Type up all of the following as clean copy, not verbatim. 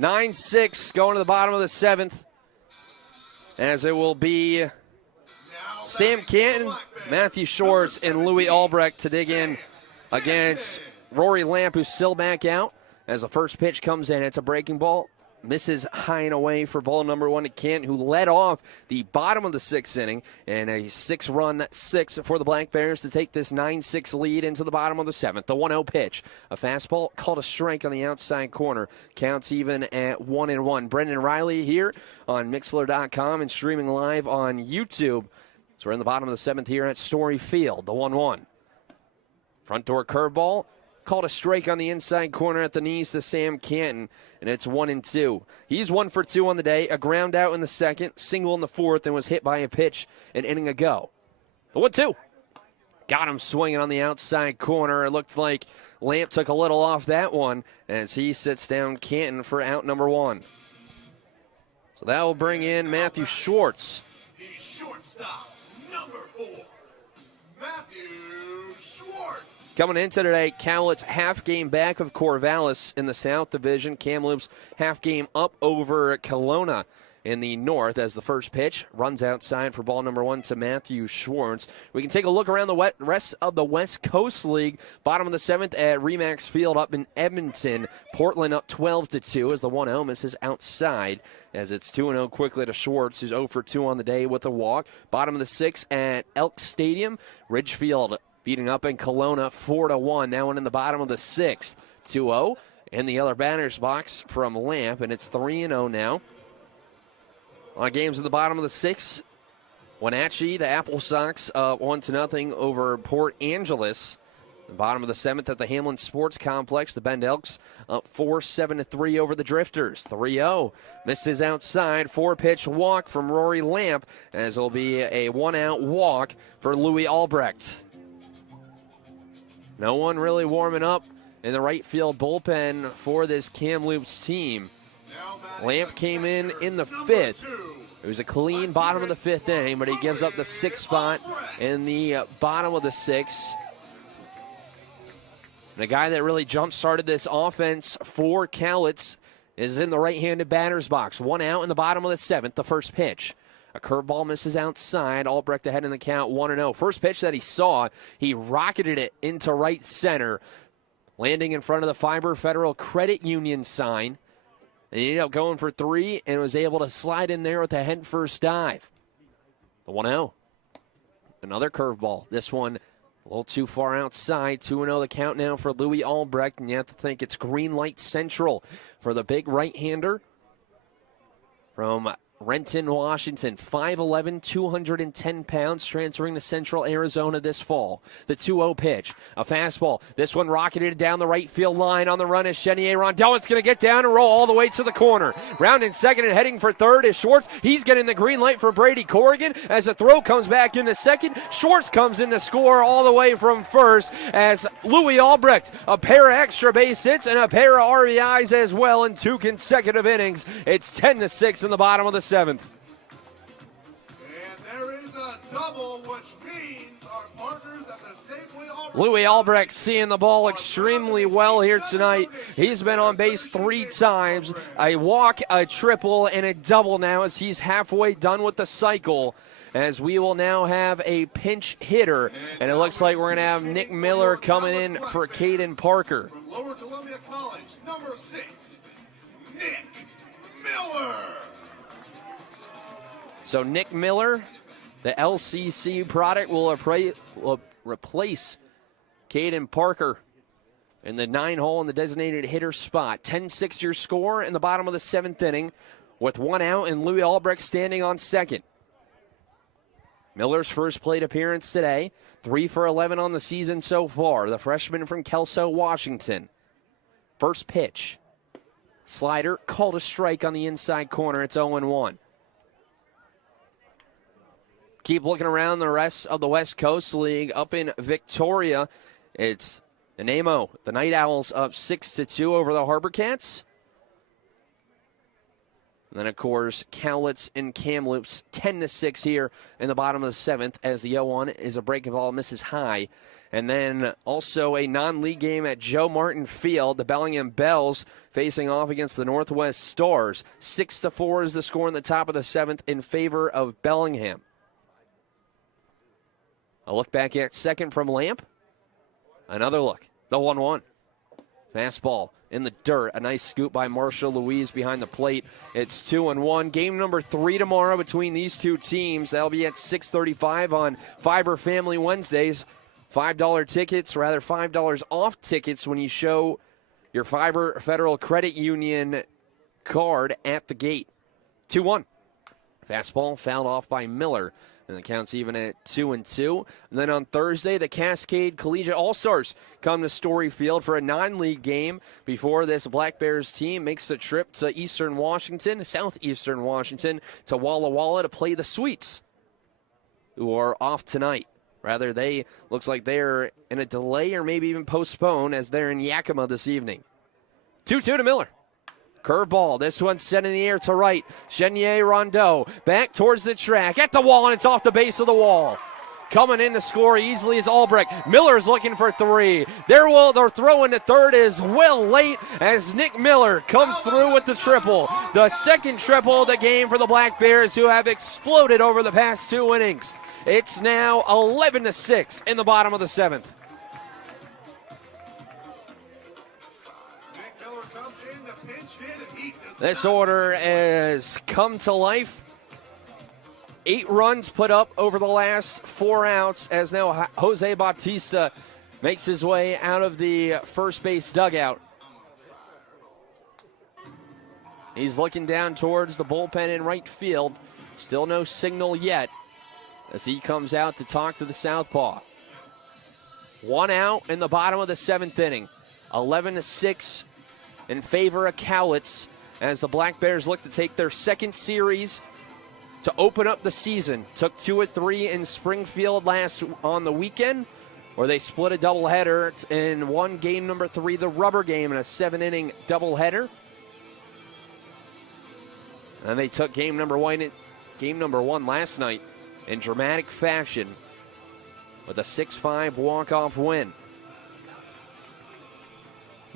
9-6 going to the bottom of the 7th, as it will be Sam Canton, Matthew Schwartz, and Louis Albrecht to dig in against Rory Lamp, who's still back out. As the first pitch comes in, it's a breaking ball. Misses high and away for ball number 1 to Canton, who led off the bottom of the 6th inning, and a 6-run six for the Black Bears to take this 9-6 lead into the bottom of the 7th. The 1-0 pitch, a fastball called a strike on the outside corner. Counts even at 1-1. Brendan Riley here on Mixler.com and streaming live on YouTube. So we're in the bottom of the 7th here at Story Field. The 1-1. Front door curveball. Called a strike on the inside corner at the knees to Sam Canton, and it's 1-2. He's 1 for 2 on the day, a ground out in the 2nd, single in the 4th, and was hit by a pitch an inning ago. The 1-2. Got him swinging on the outside corner. It looked like Lamp took a little off that one as he sits down Canton for out number 1. So that will bring in Matthew Schwartz. The shortstop, number 4, Matthew Schwartz. Coming into today, Cowlitz half game back of Corvallis in the South Division. Kamloops half game up over Kelowna in the North as the first pitch runs outside for ball number 1 to Matthew Schwartz. We can take a look around the rest of the West Coast League. Bottom of the 7th at Remax Field up in Edmonton. Portland up 12-2 as the 1-0 misses outside as it's 2-0 quickly to Schwartz, who's 0 for 2 on the day with a walk. Bottom of the 6th at Elk Stadium. Ridgefield beating up in Kelowna 4-1. That one in the bottom of the 6th. 2-0 in the other batter's box from Lamp, and it's 3-0 now. On games in the bottom of the 6th, Wenatchee, the Apple Sox, 1-0 over Port Angeles. The bottom of the 7th at the Hamlin Sports Complex, the Bend Elks up 4-7-3 over the Drifters. 3-0 misses outside. 4-pitch walk from Rory Lamp, as it'll be a 1-out walk for Louis Albrecht. No one really warming up in the right field bullpen for this Kamloops team. Lamp came in the 5th. It was a clean bottom of the 5th inning, but he gives up the 6th spot in the bottom of the 6th. And a guy that really jump-started this offense for Cowlitz is in the right-handed batter's box. 1 out in the bottom of the 7th, the first pitch. A curveball misses outside. Albrecht ahead in the count, 1-0. First pitch that he saw, he rocketed it into right center, landing in front of the Fiber Federal Credit Union sign. And he ended up going for 3 and was able to slide in there with a head-first dive. The 1-0. Another curveball. This one a little too far outside. 2-0 the count now for Louis Albrecht. And you have to think it's green light central for the big right-hander from Renton, Washington, 5'11", 210 pounds, transferring to Central Arizona this fall. The 2-0 pitch, a fastball. This one rocketed down the right field line. On the run is Chenier Rondell. It's going to get down and roll all the way to the corner. Rounding second and heading for third is Schwartz. He's getting the green light for Brady Corrigan as the throw comes back into second. Schwartz comes in to score all the way from first as Louis Albrecht, a pair of extra base hits and a pair of RBIs as well in 2 consecutive innings. It's 10-6 in the bottom of the 7th. And there is a double, which means our partners at the Safeway Albrecht. Louis Albrecht seeing the ball extremely well here tonight. He's been on base 3 times, a walk, a triple, and a double now as he's halfway done with the cycle. As we will now have a pinch hitter, and it looks like we're going to have Nick Miller coming in for Caden Parker. From Lower Columbia College, number 6, Nick Miller. So Nick Miller, the LCC product, will replace Caden Parker in the 9-hole in the designated hitter spot. 10-6 your score in the bottom of the 7th inning with 1 out and Louis Albrecht standing on second. Miller's first plate appearance today, 3 for 11 on the season so far. The freshman from Kelso, Washington. First pitch, slider, called a strike on the inside corner. It's 0-1. Keep looking around the rest of the West Coast League. Up in Victoria, it's the Nemo, the Night Owls, up 6-2 over the Harbor Cats. And then, of course, Cowlitz and Kamloops, 10-6 here in the bottom of the 7th as the 0-1 is a breaking ball, misses high And then also a non-league game at Joe Martin Field. The Bellingham Bells facing off against the Northwest Stars. 6-4 is the score in the top of the 7th in favor of Bellingham. A look back at second from Lamp. Another look. The 1-1. Fastball in the dirt. A nice scoop by Marshall Louise behind the plate. It's 2-1. Game number 3 tomorrow between these two teams. That'll be at 6:35 on Fiber Family Wednesdays. $5 tickets, rather $5 off tickets when you show your Fiber Federal Credit Union card at the gate. 2-1. Fastball fouled off by Miller. And the count's even at 2-2. And then on Thursday, the Cascade Collegiate All-Stars come to Story Field for a non-league game before this Black Bears team makes the trip to southeastern Washington, to Walla Walla to play the Sweets, who are off tonight. Rather, looks like they're in a delay or maybe even postponed as they're in Yakima this evening. 2-2 to Miller. Curveball. This one's set in the air to right. Chenier Rondeau back towards the track at the wall, and it's off the base of the wall. Coming in to score easily is Albrecht. Miller's looking for 3. They're throwing to third is well late as Nick Miller comes through with the triple. The second triple of the game for the Black Bears, who have exploded over the past 2 innings. It's now 11-6 in the bottom of the 7th. This order has come to life. 8 runs put up over the last 4 outs as now Jose Bautista makes his way out of the first base dugout. He's looking down towards the bullpen in right field. Still no signal yet as he comes out to talk to the southpaw. 1 out in the bottom of the 7th inning. 11-6 in favor of Cowlitz as the Black Bears look to take their second series to open up the season. Took 2 of 3 in Springfield on the weekend, where they split a doubleheader and won game number 3, the rubber game, in a 7-inning doubleheader. And they took game number 1 last night in dramatic fashion with a 6-5 walk-off win.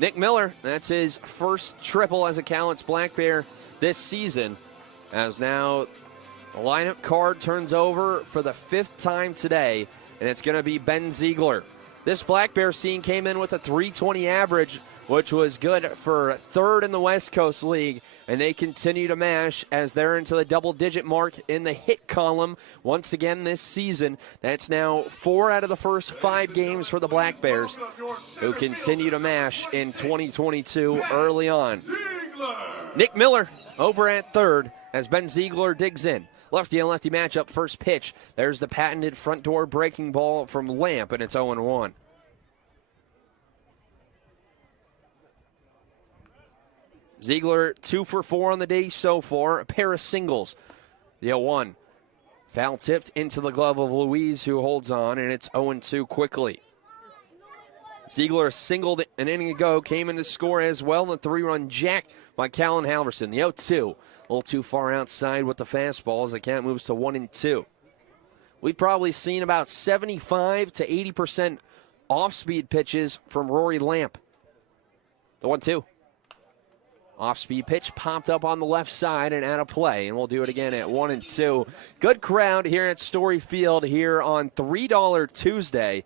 Nick Miller, that's his first triple as a Cowlitz Black Bear this season, as now the lineup card turns over for the 5th time today, and it's going to be Ben Ziegler. This Black Bear team came in with a .320 average, which was good for 3rd in the West Coast League, and they continue to mash as they're into the double-digit mark in the hit column once again this season. That's now 4 out of the first 5 games for the Black Bears, who continue to mash in 2022 early on. Nick Miller over at 3rd as Ben Ziegler digs in. Lefty and lefty matchup, first pitch. There's the patented front door breaking ball from Lamp, and it's 0-1. Ziegler 2 for 4 on the day so far, a pair of singles. The 0-1. Foul tipped into the glove of Louise, who holds on, and it's 0-2 quickly. Ziegler singled an inning ago, came in to score as well, and the 3-run jack by Callan Halverson. The 0-2, a little too far outside with the fastball as the count moves to 1-2. We've probably seen about 75 to 80% off-speed pitches from Rory Lamp. The 1-2. Off-speed pitch popped up on the left side and out of play, and we'll do it again at 1-2. Good crowd here at Story Field here on $3 Tuesday.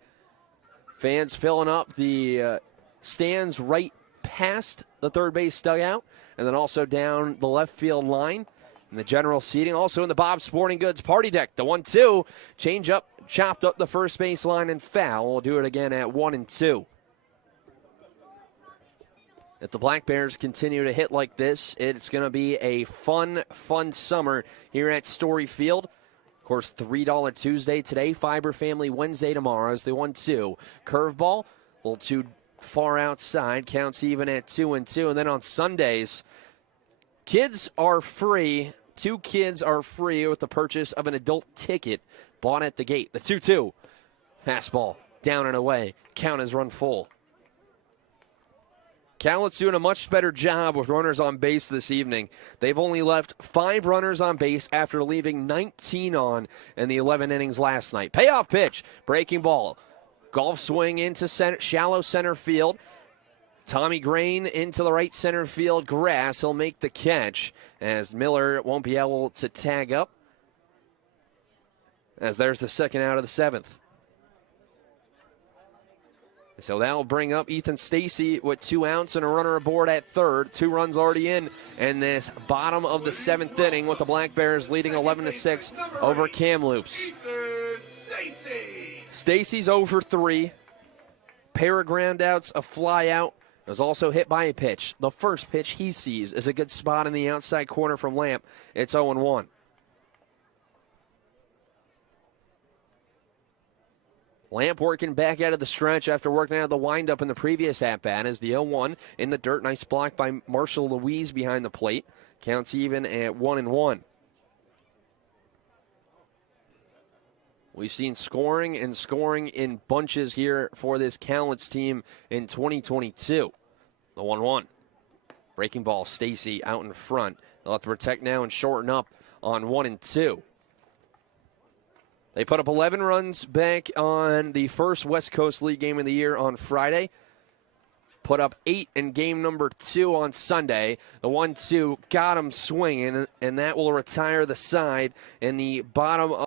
Fans filling up the stands right past the third base dugout, and then also down the left field line in the general seating. Also in the Bob's Sporting Goods party deck, the 1-2. Change up, chopped up the first base line and foul. We'll do it again at 1-2. If the Black Bears continue to hit like this, it's going to be a fun summer here at Story Field. Of course, $3 Tuesday today, Fiber Family Wednesday tomorrow is the 1-2. Curveball, a little too far outside, counts even at 2-2. And then on Sundays, kids are free. 2 kids are free with the purchase of an adult ticket bought at the gate. The 2-2. Fastball, down and away. Count is run full. Cowlitz doing a much better job with runners on base this evening. They've only left 5 runners on base after leaving 19 on in the 11 innings last night. Payoff pitch, breaking ball. Golf swing into shallow center field. Tommy Grain into the right center field grass. He'll make the catch as Miller won't be able to tag up. As there's the second out of the seventh. So that'll bring up Ethan Stacy with 2 outs and a runner aboard at third. 2 runs already in this bottom of the seventh inning with the Black Bears leading 11-6 over Kamloops. Stacy's over 3. Pair of groundouts, a fly out. Was also hit by a pitch. The first pitch he sees is a good spot in the outside corner from Lamp. It's 0-1. Lamp working back out of the stretch after working out of the windup in the previous at-bat as the 0-1 in the dirt. Nice block by Marshall Louise behind the plate. Counts even at 1-1. We've seen scoring in bunches here for this Cowlitz team in 2022. The 1-1. Breaking ball, Stacy out in front. They'll have to protect now and shorten up on 1-2. They put up 11 runs back on the first West Coast League game of the year on Friday. Put up 8 in game number 2 on Sunday. The 1-2 got him swinging, and that will retire the side in the bottom of